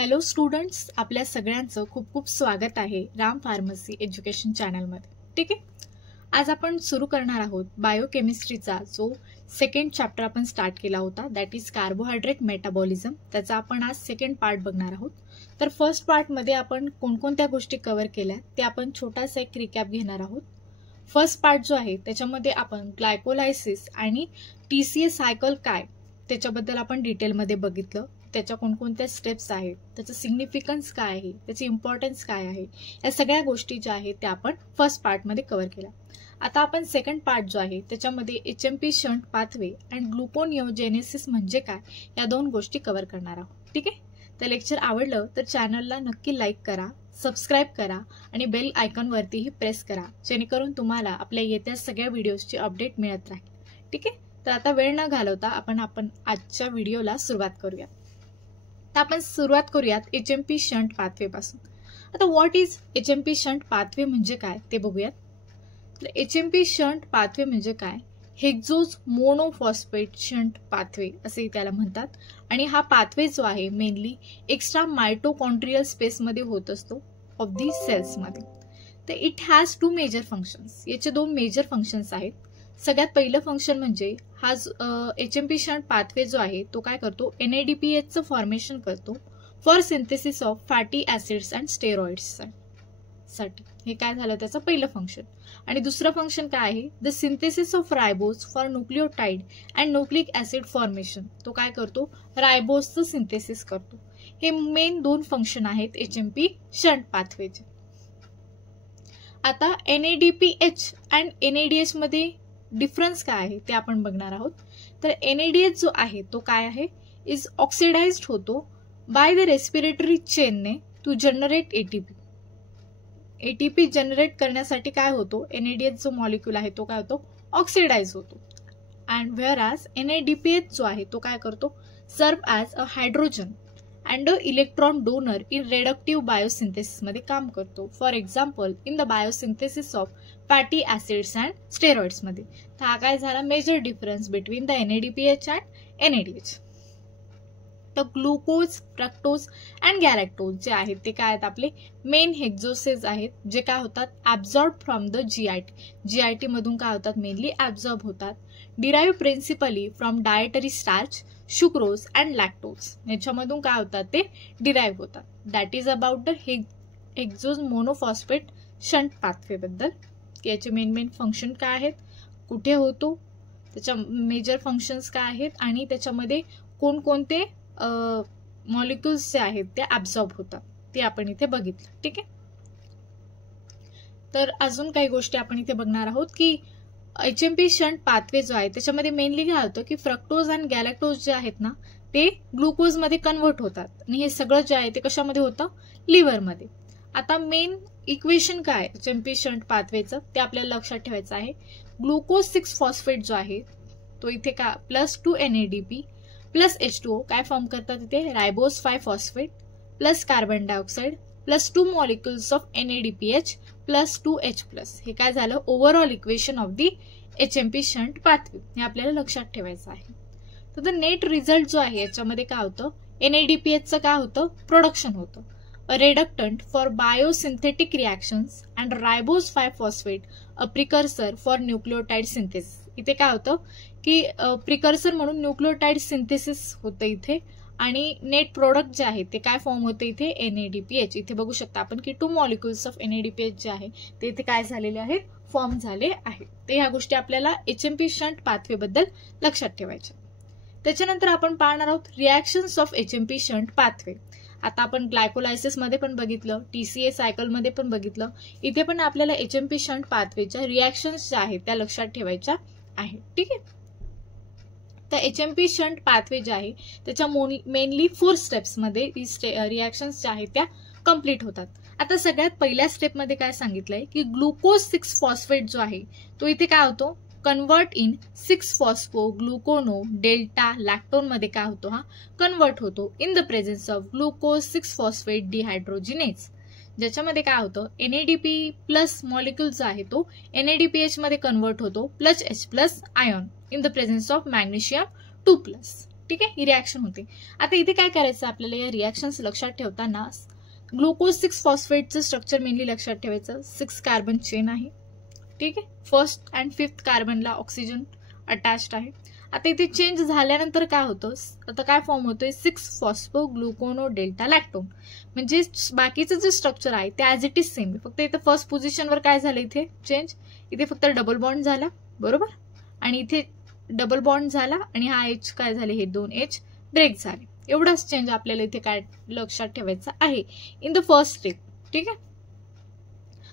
Hello students, आपल्या सगळ्यांचं खूप खूप स्वागत आहे राम फार्मसी एज्युकेशन चॅनलमध्ये. ठीक आहे, आज आपण सुरू करणार आहोत बायोकेमिस्ट्रीचा जो सेकंड चॅप्टर आपण स्टार्ट केला होता, दॅट इज कार्बोहायड्रेट मेटाबॉलिझम. त्याचा आपण आज सेकंड पार्ट बघणार आहोत. तर फर्स्ट पार्टमध्ये आपण कोणकोणत्या गोष्टी कव्हर केल्या ते आपण छोटासा एक रिकॅप घेणार आहोत. फर्स्ट पार्ट जो आहे त्याच्यामध्ये आपण ग्लायकोलायसिस आणि TCA सायकल काय त्याच्याबद्दल आपण डिटेलमध्ये बघितलं. त्याच्या कोणकोणत्या स्टेप्स आहेत, त्याचं सिग्निफिकन्स काय आहे, त्याची इम्पॉर्टन्स काय आहे, या सगळ्या गोष्टी ज्या आहेत त्या आपण फर्स्ट पार्टमध्ये कव्हर केल्या. आता आपण सेकंड पार्ट जो आहे त्याच्यामध्ये HMP शंट पाथवे अँड ग्लुकोनिओजेनेसिस म्हणजे काय या दोन गोष्टी कव्हर करणार आहोत. ठीक आहे, तर लेक्चर आवडलं तर चॅनलला नक्की लाईक करा, सबस्क्राईब करा आणि बेल आयकॉनवरतीही प्रेस करा, जेणेकरून तुम्हाला आपल्या येत्या सगळ्या व्हिडिओजची अपडेट मिळत राहील. ठीक आहे, तर आता वेळ न घालवता आपण आजच्या व्हिडिओला सुरुवात करूया. तर आपण सुरुवात करूयात HMP शंट पाथवे पासून. आता what is HMP shunt pathway म्हणजे काय ते बघूयात. तर HMP शंट पाथवे म्हणजे काय, हेक्झोज मोनोफॉस्फेट शंट पाथवे असे त्याला म्हणतात. आणि हा पाथवे जो आहे मेनली एक्स्ट्रा मायटोकॉन्ड्रियल स्पेसमध्ये होत असतो ऑफ दी सेल्समध्ये. तर it has two major functions, याचे दोन मेजर फंक्शन्स आहेत. सगळ्यात पहिलं फंक्शन म्हणजे हा HMP शंट पाथवे जो आहे तो काय करतो, NADPHचं फॉर्मेशन करतो for synthesis of fatty acids and steroids साठी. हे काय झालं त्याचं पहिलं फंक्शन. आणि दुसरं फंक्शन काय आहे, the synthesis of ribose for nucleotide and nucleic acid formation. तो काय करतो, रायबोजचं सिंथेसिस करतो. हे मेन दोन फंक्शन आहेत HMP शंट पाथवेचे. आता NADPH अँड NADH मध्ये डिफरन्स काय आहे ते आपण बघणार आहोत. तर NADH जो आहे तो काय आहे, इज ऑक्सिडाइज्ड होतो बाय द रेस्पिरेटरी चेनने to generate ATP. ATP generate करण्यासाठी काय होतो, NADH जो मॉलिक्यूल आहे तो काय होतो, ऑक्सिडाइज होतो. अँड व्हेअरएज NADPH जो आहे तो काय करतो, सर्व as a hydrogen and a electron donor in रेडक्टिव्ह biosynthesis मध्ये काम करतो. For example in the biosynthesis of fatty acids and steroids मध्ये. तर हा काय झाला major difference between the NADPH and NADH. तर ग्लुकोज, फ्रक्टोज अँड गॅलॅक्टोज जे आहेत ते काय आहेत, आपले मेन हेक्झोसेज आहेत, जे काय होतात ऍब्झॉर्ब फ्रॉम द GIT मधून काय होतात, मेनली ऍब्झॉर्ब होतात. Derive principally from dietary starch, sucrose and lactose. याच्यामधून काय होतात ते डिराईव्ह होतात. That is about the hexose monophosphate shunt pathway बद्दल. याचे मेन फंक्शन काय आहेत, कुठे होतो, त्याच्या मेजर फंक्शन्स काय आहेत आणि त्याच्यामध्ये कोणकोणते मॉलिक्युल्स जे आहेत ते ऍब्झॉर्ब होतात ते आपण इथे बघितलं. ठीक आहे, तर अजून काही गोष्टी आपण इथे बघणार आहोत की HMP शंट पाथवे जो आहे त्याच्यामध्ये मेनली काय होतं की फ्रक्टोज आणि गॅलॅक्टोज जे आहेत ना ते ग्लुकोज मध्ये कन्व्हर्ट होतात. आणि हे सगळं जे आहे ते कशामध्ये होतं, लिव्हरमध्ये. आता मेन इक्वेशन काय HMP शंट पाथवेचं ते आपल्याला लक्षात ठेवायचं आहे. ग्लुकोज 6 फॉस्फेट जो आहे तो इथे का +2 NADP प्लस H2O काय फॉर्म करतात, इथे रायबोज 5 phosphate plus carbon dioxide +2 molecules of NADPH +2H+. हे काय झालं, overall equation of the HMP shunt pathway. हे आपल्याला लक्षात ठेवायचं आहे. तर द नेट रिझल्ट जो आहे याच्यामध्ये काय होतं, NADPHचं काय होतं, प्रोडक्शन होतं. A reductant for biosynthetic reactions and ribose 5 phosphate a precursor for nucleotide synthesis. इथे काय होतं की प्रिकर्सर म्हणून न्यूक्लिओटाइड सिंथेसिस होतं इथे. आणि नेट प्रोडक्ट जे आहे ते काय फॉर्म होते इथे, NADPH. इथे बघू शकता आपण की 2 मॉलिक्युल्स ऑफ NADPH जे आहे ते इथे काय झालेले आहेत, फॉर्म झाले आहेत. तर ह्या गोष्टी आपल्याला HMP शंट पाथवे बद्दल लक्षात ठेवायच्या. त्याच्यानंतर आपण पाहणार आहोत reactions of HMP shunt pathway. आता आपण ग्लायकोलायसिस मध्ये पण बघितलं, TCA सायकल मध्ये पण बघितलं. इथे पण आपल्याला HMP शंट पाथवेच्या रिॲक्शन्स ज्या आहेत त्या लक्षात ठेवायच्या आहेत. ठीक आहे, तर HMP शंट पाथवे जे आहे त्याच्या मेनली 4 स्टेप्स मध्ये रिॲक्शन्स ज्या आहेत त्या कम्प्लीट होतात. आता सगळ्यात पहिल्या स्टेपमध्ये काय सांगितलंय की ग्लुकोज 6 फॉस्फेट जो आहे तो इथे काय होतो, convert in 6 phospho glucono delta lactone मध्ये काय होतो, हा कन्वर्ट होतो in the presence of glucose 6 phosphate dehydrogenase. ज्याच्यामध्ये काय होतं, NADP प्लस मॉलिक्युल जो आहे तो NADPH मध्ये कन्वर्ट होतो +H+ ion in the presence of magnesium 2+. ठीक आहे, ही रिॲक्शन होते. आता इथे काय करायचं आपल्याला, या रिॲक्शन्स लक्षात ठेवताना ग्लुकोज 6 फॉस्फेटचं स्ट्रक्चर मेनली लक्षात ठेवायचं. 6 कार्बन चेन आहे, ठीक आहे. फर्स्ट अँड 5th कार्बनला ऑक्सिजन अटॅच्ड आहे. आता इथे चेंज झाल्यानंतर काय होतं, आता काय फॉर्म होतोय, 6 फॉस्फो ग्लुकोनो डेल्टा लॅक्टोन. म्हणजे बाकीचं जे स्ट्रक्चर आहे ते ॲज इट इज सेम, फक्त इथे फर्स्ट पोझिशनवर काय झालं, इथे चेंज, इथे फक्त डबल बॉन्ड झाला, बरोबर, आणि इथे डबल बॉन्ड झाला आणि हा एच काय झाले, हे 2 एच ब्रेक झाले. एवढाच चेंज आपल्याला इथे काय लक्षात ठेवायचा आहे इन द फर्स्ट स्टेप, ठीक आहे.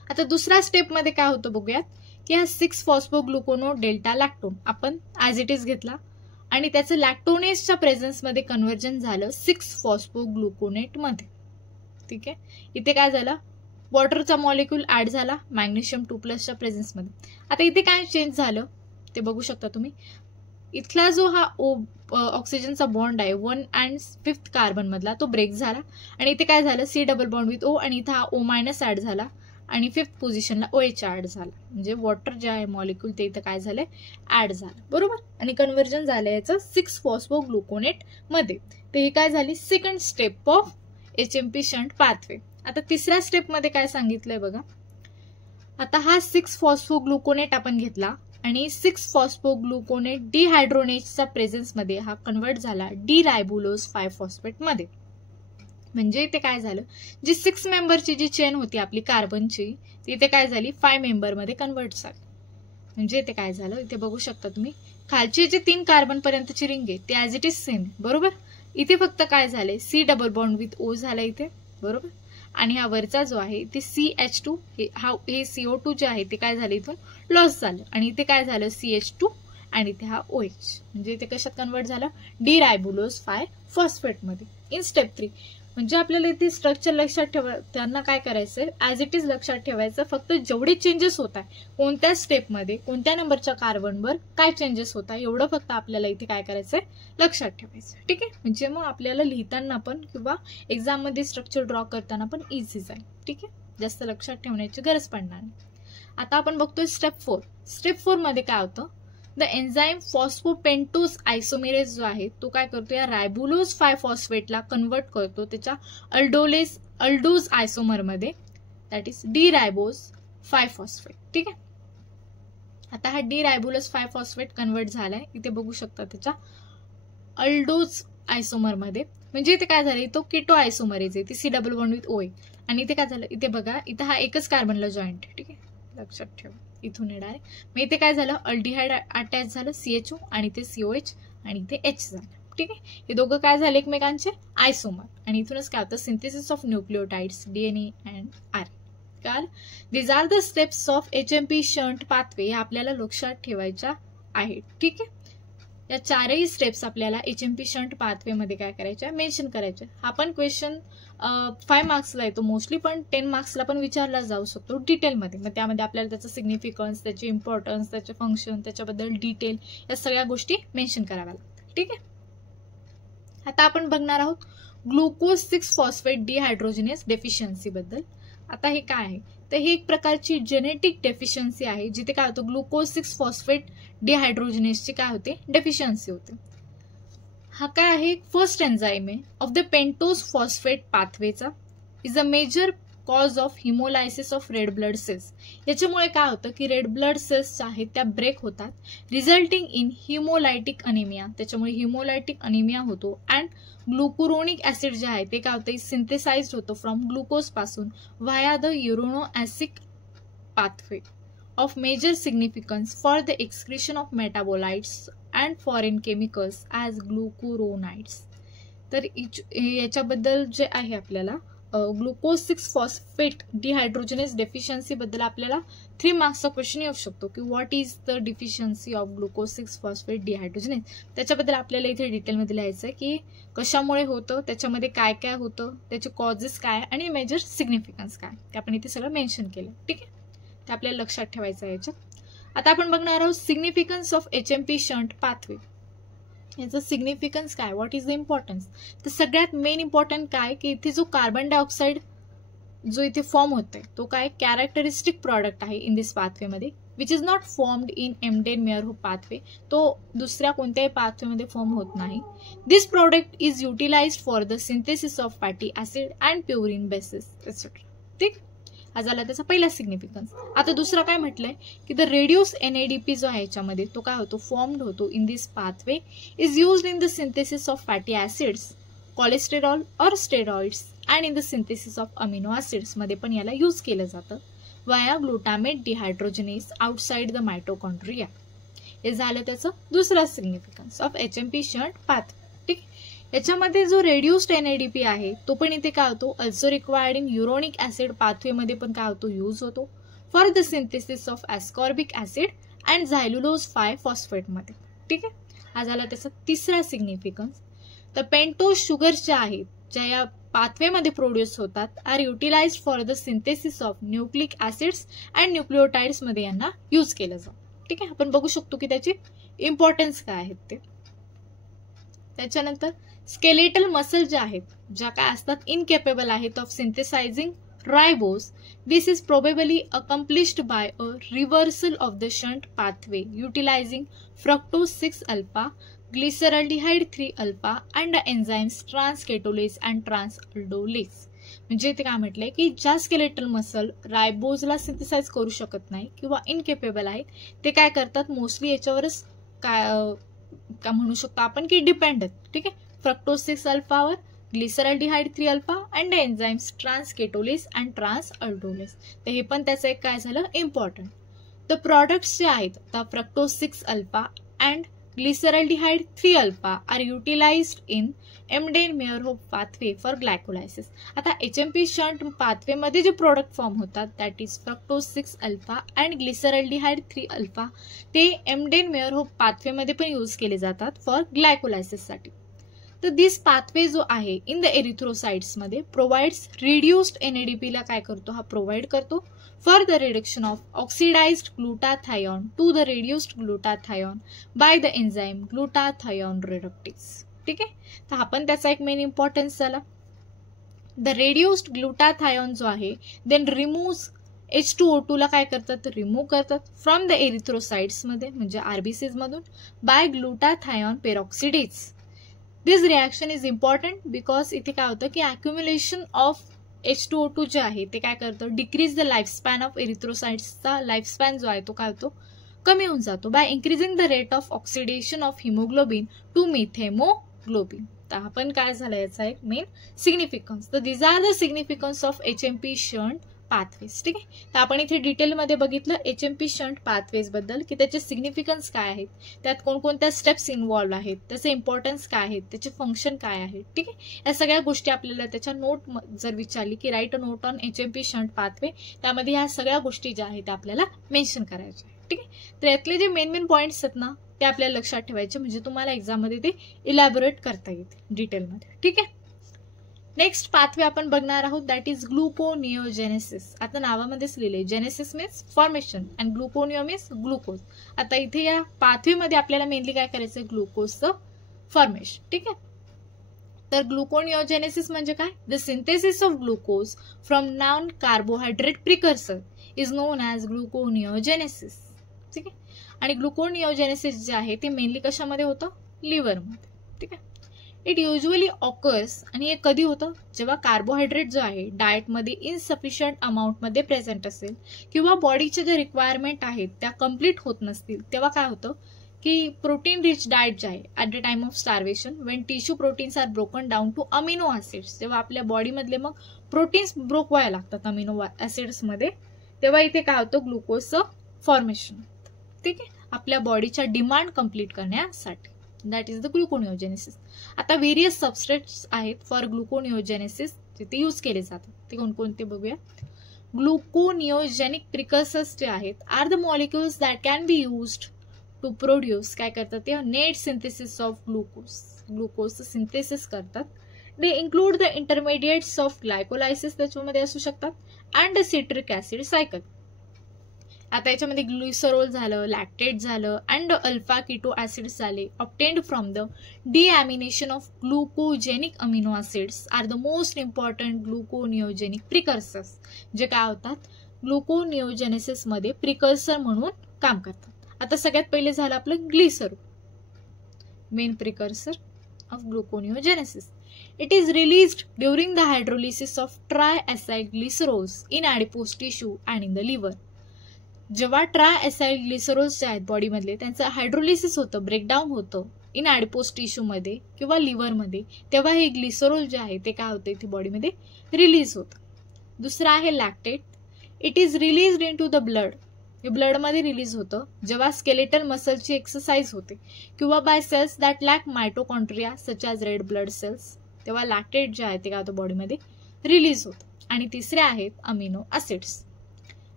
आता दुसऱ्या स्टेपमध्ये काय होतं बघूयात, की हा 6 फॉस्फो ग्लुकोनो डेल्टा लॅक्टोन आपण ॲज इट इज घेतला आणि त्याचं लॅक्टोनेसच्या प्रेझेन्समध्ये कन्व्हर्जन झालं 6 फॉस्फो ग्लुकोनेटमध्ये, ठीक आहे. इथे काय झालं, वॉटरचा मॉलिक्यूल ऍड झाला मॅग्नेशियम 2+ प्रेझेन्समध्ये. आता इथे काय चेंज झालं ते बघू शकता तुम्ही. इथला जो हा ऑक्सिजनचा बॉन्ड आहे 1 and 5th कार्बन मधला, तो ब्रेक झाला आणि इथे काय झालं, C double bond with O आणि इथं हा O- ऍड झाला आणि 5th पोझिशनला OH ऍड झाला. म्हणजे वॉटर जे आहे मॉलिक्यूल ते इथं काय झालंय, ऍड झालं, बरोबर, आणि कन्व्हर्जन झालं याचं 6 फॉस्फो ग्लुकोनेट मध्ये. तर ही काय झाली second step of HMP shunt pathway. आता तिसऱ्या स्टेपमध्ये काय सांगितलंय बघा. आता हा 6 फॉस्फो ग्लुकोनेट आपण घेतला आणि 6 फॉस्फो ग्लुकोनेट डिहायड्रोनेजच्या प्रेझेन्समध्ये हा कन्वर्ट झाला डी रायबुलोज 5 फॉस्फेट मध्ये. म्हणजे इथे काय झालं, जी 6 मेंबरची जी चेन होती आपली कार्बनची, ती इथे काय झाली 5 मेंबरमध्ये कन्वर्ट झाली. म्हणजे इथे काय झालं, इथे बघू शकता तुम्ही, खालची जी 3 कार्बन पर्यंतची रिंग आहे ती ॲज इट इज सेम, बरोबर. इथे फक्त काय झालंय, C double bond with O झाला इथे, बरोबर, आणि हा वरचा जो आहे ते CH2 हे CO2 जे आहे ते काय झालं इथून लॉस झालं आणि इथे काय झालं CH2 आणि इथे हा OH. म्हणजे इथे कशात कन्वर्ट झालं, डी रायबुलोज 5 फॉस्फेट मध्ये इन स्टेप 3. म्हणजे आपल्याला इथे स्ट्रक्चर लक्षात त्यांना काय करायचंय, ॲज इट इज लक्षात ठेवायचं, फक्त जेवढे चेंजेस होत आहे कोणत्या स्टेपमध्ये कोणत्या नंबरच्या कार्बनवर काय चेंजेस होत आहे एवढं फक्त आपल्याला इथे काय करायचंय लक्षात ठेवायचं, ठीक आहे. म्हणजे मग आपल्याला लिहिताना पण किंवा एक्झाम मध्ये स्ट्रक्चर ड्रॉ करताना पण इझी जाईल, ठीक आहे, जास्त लक्षात ठेवण्याची गरज पडणार नाही. आता आपण बघतोय स्टेप 4. स्टेप 4 मध्ये काय होतं, द एन्झाईम फॉस्फोपेंटोज आयसोमेरेज जो आहे तो काय करतो, या रायबुलोज 5 फॉस्फेटला कन्वर्ट करतो त्याच्या अल्डोज आयसोमरमध्ये, दॅट इज डी रायबोज 5 फॉस्फेट, ठीक आहे. आता हा डी रायबुलोज 5 फॉस्फेट कन्वर्ट झालाय, इथे बघू शकता त्याच्या अल्डोज आयसोमरमध्ये. म्हणजे इथे काय झालं, तो कीटो आयसोमरेज आहे, ती C double bond with O आहे आणि इथे काय झालं, इथे बघा, इथे हा एकच कार्बनला जॉईंट आहे, ठीक आहे, लक्षात ठेवा, इथून येणार आहे. मग इथे काय झालं, अल्डिहाइड अटॅच झालं CHO आणि इथे COH आणि इथे H झालं, ठीक आहे. हे दोघं काय झाले एकमेकांचे आयसोमर आणि इथूनच काय होतं, synthesis of nucleotides DNA and RNA. काल these are the steps of HMP shunt pathway, हे आपल्याला लक्षात ठेवायच्या आहेत, ठीक आहे. या 4ही स्टेप्स आपल्याला HMP शंट पाथवे मध्ये काय करायच्या, मेन्शन करायच्या. हा पण क्वेश्चन 5 मार्क्सला येतो मोस्टली, पण 10 मार्क्सला पण विचारला जाऊ शकतो डिटेलमध्ये. मग त्यामध्ये आपल्याला त्याचं सिग्निफिकन्स, त्याची इम्पॉर्टन्स, त्याचे फंक्शन, त्याच्याबद्दल डिटेल, या सगळ्या गोष्टी मेन्शन कराव्या लागतात, ठीक आहे. आता आपण बघणार आहोत ग्लुकोज 6 फॉस्फेट डिहायड्रोजिनेस डेफिशियन्सी बद्दल. आता हे काय आहे, तर ही एक प्रकारची जेनेटिक डेफिशियन्सी आहे, जिथे काय होतं, ग्लुकोज 6 फॉस्फेट डिहायड्रोजिनेसची काय होते, डेफिशियन्सी होते. हा काय आहे, फर्स्ट एन्झाईम आहे ऑफ द पेंटोज फॉस्फेट पाथवेचा, is a major cause of haemolysis of red blood cells. याच्यामुळे काय होतं की रेड ब्लड सेल्स आहेत त्या ब्रेक होतात, रिझल्टिंग इन हिमोलायटिक अनिमिया. त्याच्यामुळे हिमोलायटिक अनिमिया होतो अँड ग्लुकुरोनिक ऍसिड जे आहे ते काय होतं, सिंथेसाइज्ड होतं फ्रॉम ग्लुकोज पासून via the uronic acid pathway of major significance for the excretion of metabolites and foreign chemicals as glucuronides. तर याच्याबद्दल जे आहे आपल्याला ग्लुकोज 6 फॉस्फेट डिहायड्रोजिनेस डेफिशियन्सी बद्दल आपल्याला 3 मार्क्सचा क्वेश्चन येऊ शकतो की what is the deficiency of glucose 6 phosphate dehydrogenase. त्याच्याबद्दल आपल्याला इथे डिटेलमध्ये लिहायचं आहे की कशामुळे होतं, त्याच्यामध्ये काय काय होतं, त्याचे कॉजेस काय आणि मेजर सिग्निफिकन्स काय, ते आपण इथे सगळं मेन्शन केलं, ठीक आहे. ते आपल्याला लक्षात ठेवायचं आहे याच्यात. आता आपण बघणार आहोत significance of HMP shunt pathway. याचं सिग्निफिकन्स काय, व्हॉट इज द इम्पॉर्टन्स. तर सगळ्यात मेन इम्पॉर्टंट काय की इथे जो कार्बन डायऑक्साईड जो इथे फॉर्म होतोय तो काय कॅरेक्टरिस्टिक प्रॉडक्ट आहे इन दिस पाथवे मध्ये. Which is not formed in Embden Meyerhof pathway, तो दुसऱ्या कोणत्याही पाथवेमध्ये फॉर्म होत नाही. This product is utilised for the synthesis of fatty acid and purine bases etcetera. ठीक, हा झाला त्याचा पहिला सिग्निफिकन्स. आता दुसरा काय म्हटलंय की द रेड्यूस NADP जो आहे याच्यामध्ये तो काय होतो, फॉर्म्ड होतो in this pathway, is used in the synthesis of fatty acids, cholesterol और steroids and in the synthesis of amino acids मध्ये पण याला यूज केलं जातं via glutamate dehydrogenase outside the mitochondria. हे झालं त्याचं दुसरा significance of HMP shunt path. ठीक, याच्यामध्ये जो रेड्युस्ड NADP आहे तो पण इथे काय होतो, also required in uronic acid pathway मध्ये पण काय होतो, यूज होतो for the synthesis of ascorbic acid and xylulose five phosphate मध्ये. ठीक आहे, हा झाला त्याचा तिसरा सिग्निफिकन्स. तर पेंटोज शुगर्स ज्या आहेत ज्या या पाथवेमध्ये प्रोड्यूस होतात are utilised for the synthesis of nucleic acids and nucleotides मध्ये यांना यूज केलं जातं. ठीक आहे, आपण बघू शकतो की त्याची इम्पॉर्टन्स काय आहेत ते. त्याच्यानंतर स्केलेटल मसल ज्या आहेत ज्या काय असतात इनकेपेबल आहेत of synthesising ribose, this is probably accomplished by a reversal of the shunt pathway utilising fructose 6 alpha, glyceraldehyde 3 alpha and enzymes transketolase and transaldolase. म्हणजे ते काय म्हटलंय की ज्या स्केलेटल मसल रायबोजला सिंथेसाइज करू शकत नाही किंवा इनकेपेबल आहेत ते काय करतात, मोस्टली याच्यावरच काय म्हणू शकतो आपण की डिपेंडंट. ठीक आहे, फ्रक्टोज 6 अल्फावर, glyceraldehyde 3 alpha and enzymes transketolase and transaldolase. तर हे पण त्याचं एक काय झालं इम्पॉर्टंट. द प्रोडक्ट्स जे आहेत आता fructose 6 alpha and glyceraldehyde 3 alpha are utilised in Embden Meyerhof pathway for glycolysis. आता HMP शंट पाथवे मध्ये जे प्रोडक्ट फॉर्म होतात that is fructose 6 alpha and glyceraldehyde 3 alpha, ते एम्डेन-मेयरहोफ पाथवे मध्ये पण यूज केले जातात फॉर ग्लायकोलायसिस साठी. तर दिस पाथवे जो आहे इन द एरिथ्रोसाइट्स मध्ये प्रोव्हाइड्स रिड्युस्ड NADP ला काय करतो, हा प्रोव्हाइड करतो for the reduction of oxidised glutathione to the reduced glutathione by the enzyme glutathione reductase. ठीक आहे, तर हा पण त्याचा एक मेन इम्पॉर्टन्स झाला. द रेड्युस्ड ग्लुटाथायोन जो आहे देन रिमूव्ह H2O2 ला काय करतात, रिमूव्ह करतात फ्रॉम द एरिथ्रोसाइट्स मध्ये म्हणजे RBCs मधून by glutathione peroxidase. This reaction is important because इथे काय होतं की अक्युम्युलेशन ऑफ H2O2 जे आहे ते काय करतं, decrease the life span of एरिथ्रोसाइट्सचा लाईफ स्पॅन जो आहे तो काय होतो, कमी होऊन जातो by increasing the rate of oxidation of haemoglobin to methaemoglobin. तर आपण काय झालं याचा एक मेन सिग्निफिकन्स. तर these are the significance of HMP shunt pathways. ठीक आहे, तर आपण इथे डिटेलमध्ये बघितलं HMP शंट पाथवेज बद्दल की त्याचे सिग्निफिकन्स काय आहेत, त्यात कोणकोणत्या स्टेप्स इन्व्हॉल्व आहेत, त्याचे इम्पॉर्टन्स काय आहेत, त्याचे फंक्शन काय आहेत. ठीक आहे, या सगळ्या गोष्टी आपल्याला त्याच्या नोट जर विचारली की right a note on HMP shunt pathway, त्यामध्ये ह्या सगळ्या गोष्टी ज्या आहेत त्या आपल्याला मेन्शन करायच्या. ठीक आहे, तर यातले जे मेन पॉईंट्स आहेत ना ते आपल्याला लक्षात ठेवायचे म्हणजे तुम्हाला एक्झाममध्ये ते इलॅबोरेट करता येते डिटेलमध्ये. ठीक आहे, नेक्स्ट पाथवे आपण बघणार आहोत दॅट इज ग्लुकोनिओजेनेसिस. आता नावामध्येच लिहिले genesis means formation and gluconeo means glucose. आता इथे या पाथवेमध्ये आपल्याला मेनली काय करायचं, ग्लुकोजचं फॉर्मेशन. ठीक आहे, तर ग्लुकोनिओजेनेसिस म्हणजे काय, the synthesis of glucose from non carbohydrate precursor is non as ग्लुकोनिओजेनेसिस. ठीक आहे, आणि ग्लुकोनिओजेनेसिस जे आहे ते मेनली कशामध्ये होतं, लिव्हरमध्ये. ठीक आहे, इट युजली ऑकर्स आणि हे कधी होतं, जेव्हा कार्बोहायड्रेट जो आहे डाएटमध्ये इनसफिशियंट अमाऊंटमध्ये प्रेझेंट असेल किंवा बॉडीचे जे रिक्वायरमेंट आहेत त्या कम्प्लीट होत नसतील, तेव्हा काय होतं की प्रोटीन रिच डाएट जे आहे at the time of starvation when tissue proteins are broken down to amino acids, जेव्हा आपल्या बॉडीमधले मग प्रोटीन्स ब्रोक व्हायला लागतात अमिनो ऍसिड्समध्ये, तेव्हा इथे काय होतं, ग्लुकोजचं फॉर्मेशन. ठीक आहे, आपल्या बॉडीच्या डिमांड कम्प्लीट करण्यासाठी. That is the ग्लुकोनिओजेनेसिस. आता व्हेरियस सबस्ट्रेट्स आहेत फॉर ग्लुकोनिओजेनेसिस तिथे यूज केले जातात, ते कोणकोणते बघूया. ग्लुकोनिओजेनिक प्रिकर्सर्स जे आहेत are the molecules that can be used to produce, काय करतात ते, नेट सिंथेसिस ऑफ ग्लुकोज. ग्लुकोजचं सिंथेसिस करतात. They include the intermediates of glycolysis त्याच्यामध्ये असू शकतात and the citric acid cycle. आता याच्यामध्ये ग्लिसरॉल झालं, लॅक्टेट झालं अँड अल्फा कीटो ऍसिड्स झाले obtained from the deamination of glucogenic amino acids are the most important gluconeogenic precursors, जे काय होतात ग्लुकोनिओजेनेसिस मध्ये प्रिकर्सर म्हणून काम करतात. आता सगळ्यात पहिले झालं आपलं glycerol, main precursor of ग्लुकोनिओजेनेसिस. It is released during the hydrolysis of triacyl glycerols in adipose tissue and in the liver. जेव्हा ट्रायएसाइल ग्लिसरॉल्स जे आहेत बॉडीमधले त्यांचं हायड्रोलिसिस होतं, ब्रेकडाऊन होतं इन ॲडिपोज टिश्यूमध्ये किंवा लिव्हरमध्ये, तेव्हा हे ग्लिसरॉल जे आहे ते काय होतं इथे बॉडीमध्ये रिलीज होतं. दुसरं आहे lactate. It is released into the blood. हे ब्लडमध्ये रिलीज होतं जेव्हा स्केलेटल मसलची एक्सरसाइज होते किंवा by cells that lack mitochondria such as red blood cells, तेव्हा लॅक्टेट जे आहे ते काय होतं बॉडीमध्ये रिलीज होतं. आणि तिसरे आहेत amino acids.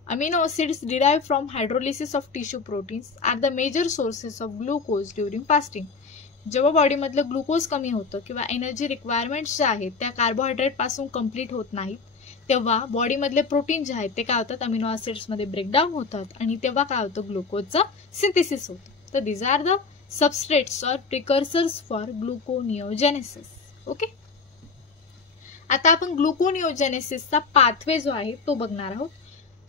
Amino acids derived from hydrolysis of tissue proteins are the major sources of glucose during fasting. जेव्हा बॉडीमधलं ग्लुकोज कमी होतं किंवा एनर्जी रिक्वायरमेंट्स ज्या आहेत त्या कार्बोहायड्रेट पासून कंप्लीट होत नाहीत, तेव्हा बॉडीमधले प्रोटीन जे आहेत ते काय होतात अमिनो ॲसिड्समध्ये ब्रेकडाऊन होतात आणि तेव्हा काय होतं ग्लुकोजचं सिंथेसिस होतं. तर these are the substrates or precursors for gluconeogenesis. Okay, आता आपण ग्लुकोनिओजेनेसिसचा पाथवे जो आहे तो बघणार आहोत.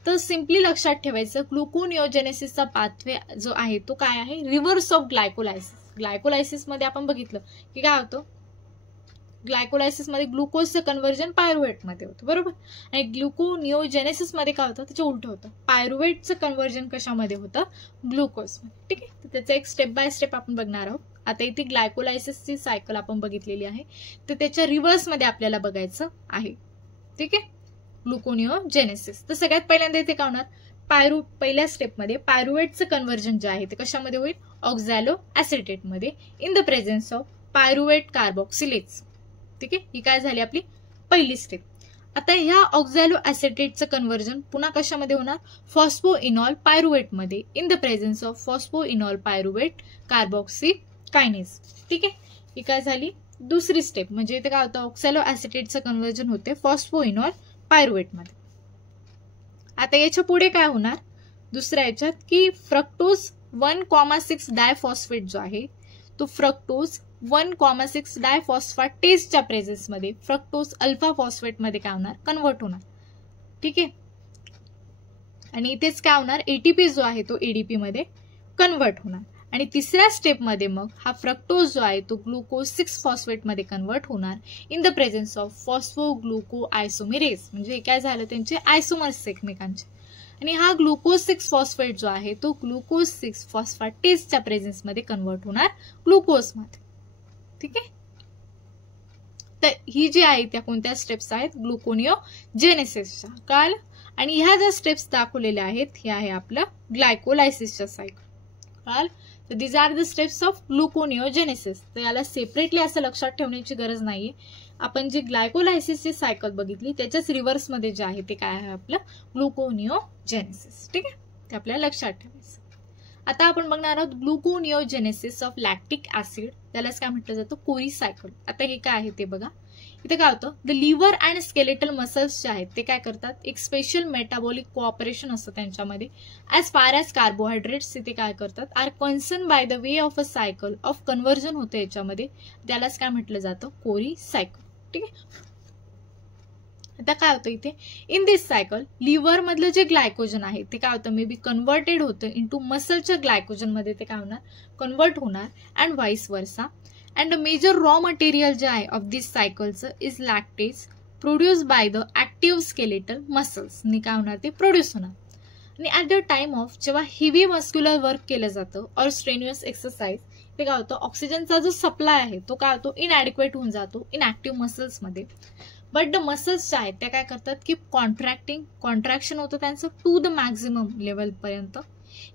तर सिम्पली लक्षात ठेवायचं, ग्लुकोनिओजेनेसिसचा पाथवे जो आहे तो काय आहे, रिव्हर्स ऑफ ग्लायकोलायसिस. ग्लायकोलायसिसमध्ये आपण बघितलं की काय होतं, ग्लायकोलायसिसमध्ये ग्लुकोजचं कन्व्हर्जन पायरुवेटमध्ये होतं, बरोबर. आणि ग्लुकोनिओजेनेसिसमध्ये काय होतं, त्याचं उलट होतं. पायरुवेटचं कन्व्हर्जन कशामध्ये होतं, ग्लुकोजमध्ये. ठीक आहे, तर त्याचं एक स्टेप बाय स्टेप आपण बघणार आहोत. आता इथे ग्लायकोलायसिसची सायकल आपण बघितलेली आहे, तर त्याच्या रिव्हर्समध्ये आपल्याला बघायचं आहे. ठीक आहे, ग्लुकोनिओजेनेसिस. तर सगळ्यात पहिल्यांदा इथे काय होणार, पहिल्या स्टेपमध्ये पायरुवेटचं कन्व्हर्जन जे आहे ते कशामध्ये होईल, ऑक्झॅलो ॲसिटेटमध्ये in the presence of pyruvate carboxylase. ठीक आहे, ही काय झाली आपली पहिली स्टेप. आता ह्या ऑक्झॅलो ॲसिटेटचं कन्व्हर्जन पुन्हा कशामध्ये होणार, फॉस्फोइनॉल पायरुवेटमध्ये in the presence of phosphoenolpyruvate carboxykinase. ठीक आहे, ही काय झाली दुसरी स्टेप. म्हणजे इथे काय होतं, ऑक्झॅलो ॲसिटेटचं कन्व्हर्जन होते फॉस्फोइनॉल पायरुवेटमध्ये. आता याच्या पुढे काय होणार दुसऱ्या याच्यात, की फ्रक्टोज 1,6 डायफॉस्फेट जो आहे तो फ्रक्टोज 1,6 डायफॉस्फेटेजच्या प्रेझेन्समध्ये फ्रक्टोज अल्फा फॉस्फेटमध्ये काय होणार, कन्व्हर्ट होणार. ठीक आहे, आणि इथेच काय होणार, एटीपी जो आहे तो एडीपी मध्ये कन्व्हर्ट होणार. आणि तिसऱ्या स्टेपमध्ये मग हा फ्रक्टोज जो आहे तो ग्लुकोज 6 फॉस्फेटमध्ये कन्व्हर्ट होणार इन द प्रेझेन्स ऑफ फॉस्फोग्लुको आयसोमेरेज. म्हणजे काय झालं, त्यांचे आयसोमर्स एकमेकांचे. आणि हा ग्लुकोज 6 फॉस्फेट जो आहे तो ग्लुकोज 6 फॉस्फेटेजच्या प्रेझेन्समध्ये कन्व्हर्ट होणार ग्लुकोजमध्ये. ठीक आहे, तर ही जी आहे त्या कोणत्या स्टेप्स आहेत, ग्लुकोनिओजेनेसिसच्या काल. आणि ह्या ज्या स्टेप्स दाखवलेल्या आहेत हे आहे आपलं ग्लायकोलायसिसच्या सायकल काल. तर these are the steps of gluconeogenesis. तर याला सेपरेटली असं लक्षात ठेवण्याची गरज नाहीये. आपण जी ग्लायकोलायसिसची सायकल बघितली त्याच्याच रिव्हर्समध्ये जे आहे ते काय आहे आपलं ग्लुकोनिओजेनेसिस. ठीक आहे, ते आपल्याला लक्षात ठेवायचं. आता आपण बघणार आहोत ग्लुकोनिओजेनेसिस ऑफ लॅक्टिक ऍसिड, त्यालाच काय म्हटलं जातं कोरी सायकल. आता हे काय आहे ते बघा. इथे काय होतं, the liver and skeletal muscles जे आहेत ते काय करतात, एक स्पेशल मेटाबॉलिक कोऑपरेशन असतं त्यांच्यामध्ये. ॲज फार ॲज कार्बोहायड्रेट्स इथे काय करतात, are concern by the way of a cycle of conversion होतं याच्यामध्ये, त्यालाच काय म्हटलं जातं कोरी सायकल. ठीक आहे, आता काय होतं इथे, इन दिस सायकल लिव्हर मधलं जे ग्लायकोजन आहे ते काय होतं मे बी कन्व्हर्टेड होतं इंटू मसलच्या ग्लायकोजन मध्ये ते काय होणार कन्व्हर्ट होणार and vice versa. And the major raw material जे आहे ऑफ दिस सायकलचं is lactase produce by the active skeletal muscles. नि काय होणार ते प्रोड्यूस होणार. आणि ऍट द टाइम ऑफ जेव्हा हेवी मस्क्युलर वर्क केलं जातं और स्ट्रेन्युअस एक्सरसाइज ते काय होतं, ऑक्सिजनचा जो सप्लाय आहे तो काय होतो इनॲडिक्वेट होऊन जातो इन ऍक्टिव्ह मसल्समध्ये. बट द मसल्स ज्या आहेत त्या काय करतात की कॉन्ट्रॅक्शन होतं त्यांचं टू द मॅक्झिमम लेवलपर्यंत.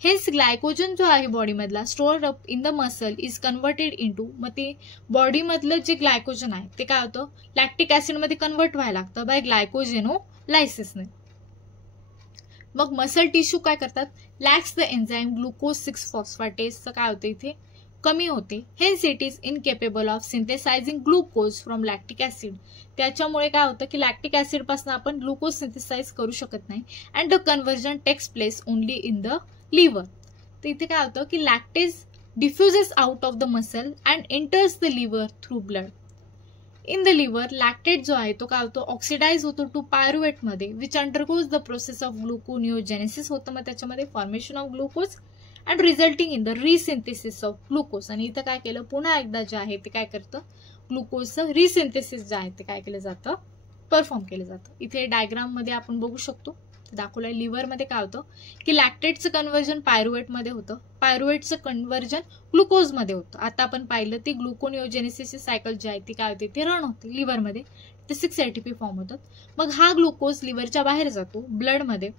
हेच ग्लायकोजन जो आहे बॉडीमधला stored up in the muscle is converted into, मग ते बॉडीमधलं जे ग्लायकोजन आहे ते काय होतं लॅक्टिक ऍसिडमध्ये कन्व्हर्ट व्हायला लागतं बाय ग्लायकोजेनोलायसिसने. मग मसल टिश्यू काय करतात, लॅक्स द एन्झाईम ग्लुकोज 6 फॉस्फेटेजचं काय होतं इथे कमी होते. Hence it is incapable of synthesising glucose from lactic acid. त्याच्यामुळे काय होतं की लॅक्टिक ऍसिड पासून आपण ग्लुकोज सिंथेसाइज करू शकत नाही and the conversion takes place only in the liver. तर इथे काय होतं की lactase diffuses out of the muscle and enters the liver through blood. In the liver lactate जो आहे तो काय होतो ऑक्सिडाइज होतो टू पायरुवेट मध्ये which undergoes the process of gluconeogenesis होतं. मग त्याच्यामध्ये formation of glucose and resulting in the resynthesis of glucose. आणि इथं काय केलं, पुन्हा एकदा जे आहे ते काय करतं, ग्लुकोजचं रिसिंथेसिस जे आहे ते काय केलं जातं, परफॉर्म केलं जातं. इथे डायग्राम मध्ये आपण बघू शकतो दाखवलंय. लिव्हरमध्ये काय होतं की लॅक्टेटचं कन्व्हर्जन पायरुवेटमध्ये होतं, पायरुवेटचं कन्व्हर्जन ग्लुकोजमध्ये होतं. आता आपण पाहिलं ती ग्लुकोनिओजेनेसिस सायकल जी आहे ती काय होते, ते रन होते लिव्हरमध्ये, ते 6 ATP फॉर्म होतात. मग हा ग्लुकोज लिव्हरच्या बाहेर जातो ब्लडमध्ये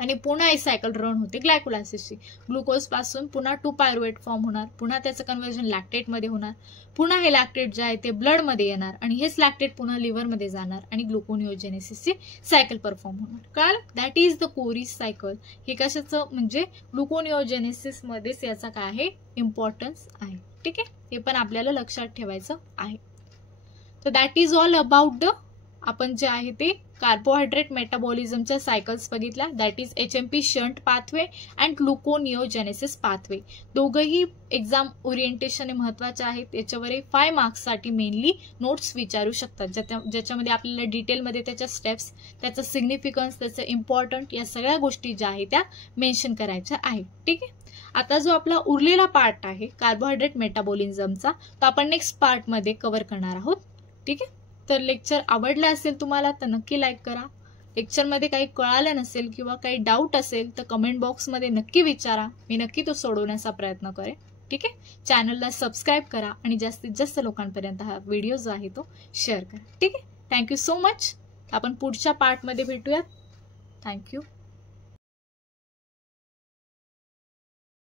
आणि पुन्हा ही सायकल रन होते ग्लायकोलायसिसची. ग्लुकोज पासून पुन्हा 2 पायरुवेट फॉर्म होणार, पुन्हा त्याचं कन्व्हर्जन लॅक्टेटमध्ये होणार, पुन्हा हे लॅक्टेट जे आहे ते ब्लडमध्ये येणार आणि हेच लॅक्टेट पुन्हा लिव्हरमध्ये जाणार आणि ग्लुकोनिओजेनेसिसची सायकल परफॉर्म होणार. कळलं? That is the Cori's cycle. हे कशाचं म्हणजे ग्लुकोनिओजेनेसिस मध्येच याचा काय आहे, इम्पॉर्टन्स आहे. ठीक आहे, हे पण आपल्याला लक्षात ठेवायचं आहे. तर that is all about the आपण जे आहे ते कार्बोहायड्रेट मेटाबॉलिझमच्या सायकल्स बघितल्या. That is HMP shunt pathway and ग्लुकोनिओजेनेसिस pathway. दोघंही एक्झाम ओरिएंटेशन महत्वाचे आहेत. याच्यावर 5 मार्क्ससाठी मेनली नोट्स विचारू शकतात, ज्याच्यामध्ये आपल्याला डिटेलमध्ये त्याच्या स्टेप्स, त्याचं सिग्निफिकन्स, त्याचं इम्पॉर्टंट या सगळ्या गोष्टी ज्या आहेत त्या मेन्शन करायच्या आहेत. ठीक आहे, आता जो आपला उरलेला पार्ट आहे कार्बोहायड्रेट मेटाबॉलिझमचा तो आपण नेक्स्ट पार्टमध्ये कव्हर करणार आहोत. ठीक आहे, तर लेक्चर आवडला असेल तुम्हाला तर नक्की लाईक करा. लेक्चरमध्ये काही कळालं नसेल किंवा काही डाऊट असेल तर कमेंट बॉक्समध्ये नक्की विचारा, मी नक्की तो सोडवण्याचा प्रयत्न करेन. ठीक आहे, चॅनलला सबस्क्राईब करा आणि जास्तीत जास्त लोकांपर्यंत हा व्हिडिओ जो आहे तो शेअर करा. ठीक आहे, थँक्यू सो मच. आपण पुढच्या पार्टमध्ये भेटूयात. थँक्यू.